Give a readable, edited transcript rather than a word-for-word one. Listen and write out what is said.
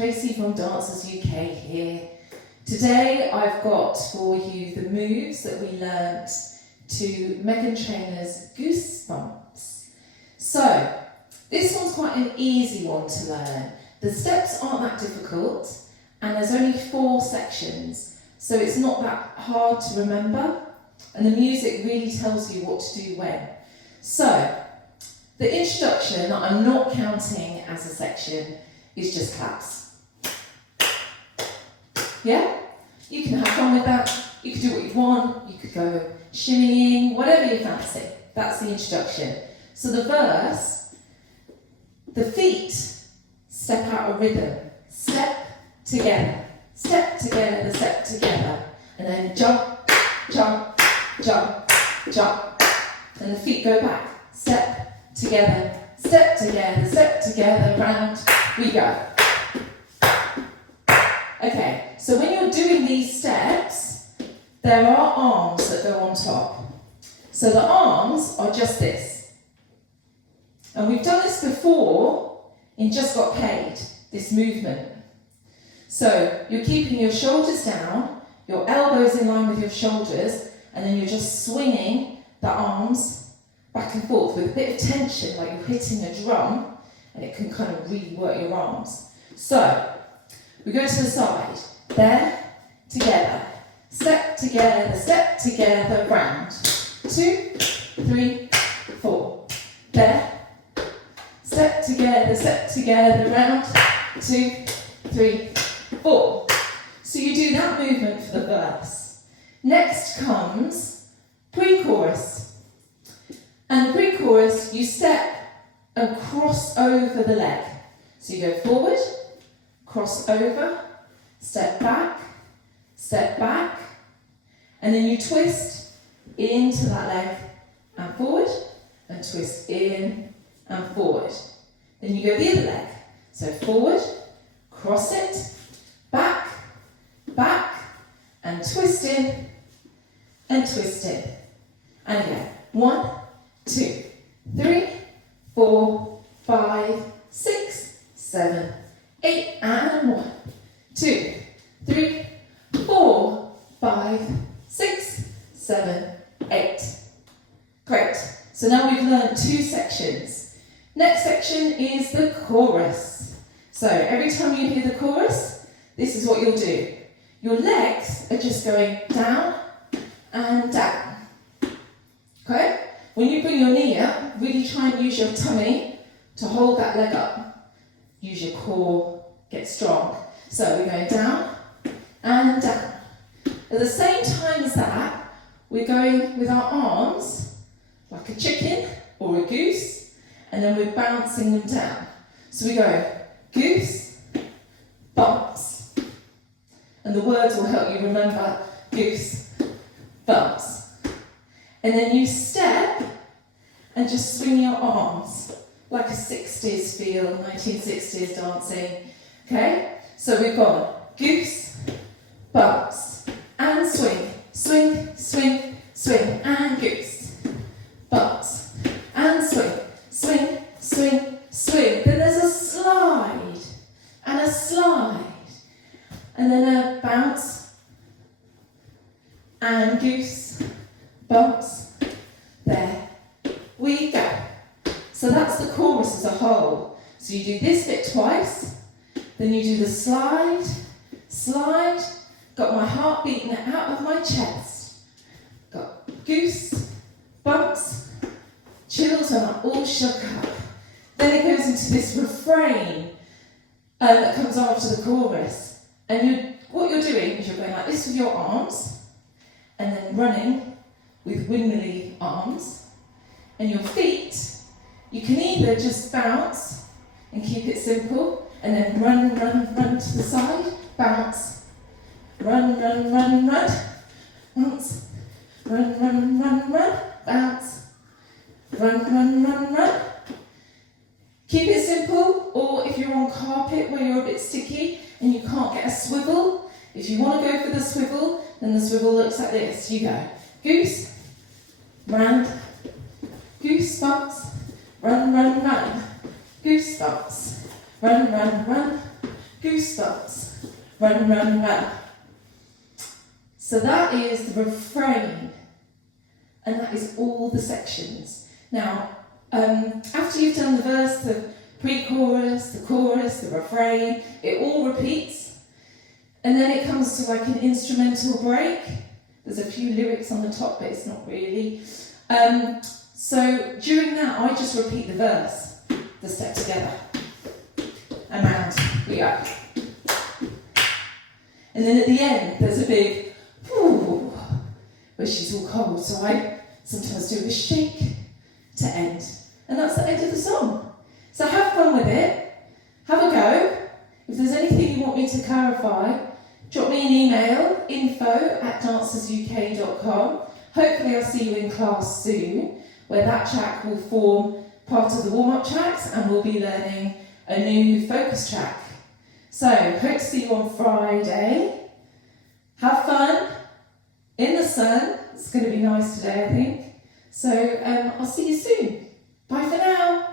Tracy from Dancers UK here. Today I've got for you the moves that we learnt to Megan Trainor's Goosebumps. So, this one's quite an easy one to learn. The steps aren't that difficult and there's only 4 sections, so it's not that hard to remember, and the music really tells you what to do when. So, the introduction that I'm not counting as a section is just claps. Yeah? You can have fun with that. You can do what you want. You could go shimmying, whatever you fancy. That's the introduction. So the verse, the feet step out of rhythm. Step together. Step together, step together. And then jump, jump, jump, jump. And the feet go back. Step together, step together, step together, round we go. Okay, so when you're doing these steps, there are arms that go on top. So the arms are just this. And we've done this before in Just Got Paid, this movement. So you're keeping your shoulders down, your elbows in line with your shoulders, and then you're just swinging the arms back and forth with a bit of tension, like you're hitting a drum, and it can kind of really work your arms. So, we go to the side. There, together. Step together, round. 2, 3, 4. There. Step together, round. 2, 3, 4. So you do that movement for the verse. Next comes pre-chorus. And the pre-chorus, you step and cross over the leg. So you go forward, cross over, step back, and then you twist into that leg and forward, and twist in and forward. Then you go the other leg. So forward, cross it, back, and twist in, and twist in. And again, 1, 2, 3, 4, 5, 6, 7, 8, and 1, 2, 3, 4, 5, 6, 7, 8. Great. So now we've learned 2 sections. Next section is the chorus. So every time you hear the chorus, this is what you'll do. Your legs are just going down and down. Okay? When you bring your knee up, really try and use your tummy to hold that leg up. Use your core, get strong. So we're going down and down. At the same time as that, we're going with our arms like a chicken or a goose, and then we're bouncing them down. So we go goose, bumps. And the words will help you remember goose, bumps. And then you step and just swing your arms like a 60s feel, 1960s dancing. Okay? So we've got goose, bumps, and swing. Swing, swing, swing, and goose. Bumps, and swing. Swing, swing, swing. Then there's a slide, and a slide. And then a bounce, and goose, bumps, there we go. So that's the chorus as a whole. So you do this bit twice, then you do the slide, slide, got my heart beating out of my chest. Got goose, bumps, chills when I'm all shook up. Then it goes into this refrain that comes after the chorus. And what you're doing is you're going like this with your arms, and then running with windmilly arms, and your feet, you can either just bounce and keep it simple, and then run to the side, bounce, run, bounce, run, bounce, run. Keep it simple, or if you're on carpet where you're a bit sticky and you can't get a swivel, if you want to go for the swivel, then the swivel looks like this. You go goose, round, goose, bumps, run, goose, bumps, run, Goosebumps. Run, run, run. So that is the refrain, and that is all the sections. Now, after you've done the verse, the pre-chorus, the chorus, the refrain, it all repeats, and then it comes to like an instrumental break. There's a few lyrics on the top, but it's not really. So during that, I just repeat the verse, the step together, and round we go. And then at the end, there's a big whoo, where she's all cold, so I sometimes do a shake to end. And that's the end of the song. So have fun with it, have a go. If there's anything you want me to clarify, drop me an email, info@dancersuk.com. Hopefully I'll see you in class soon, where that track will form part of the warm-up tracks, and we'll be learning a new focus track. So, hope to see you on Friday. Have fun in the sun. It's going to be nice today, I think. So, I'll see you soon. Bye for now.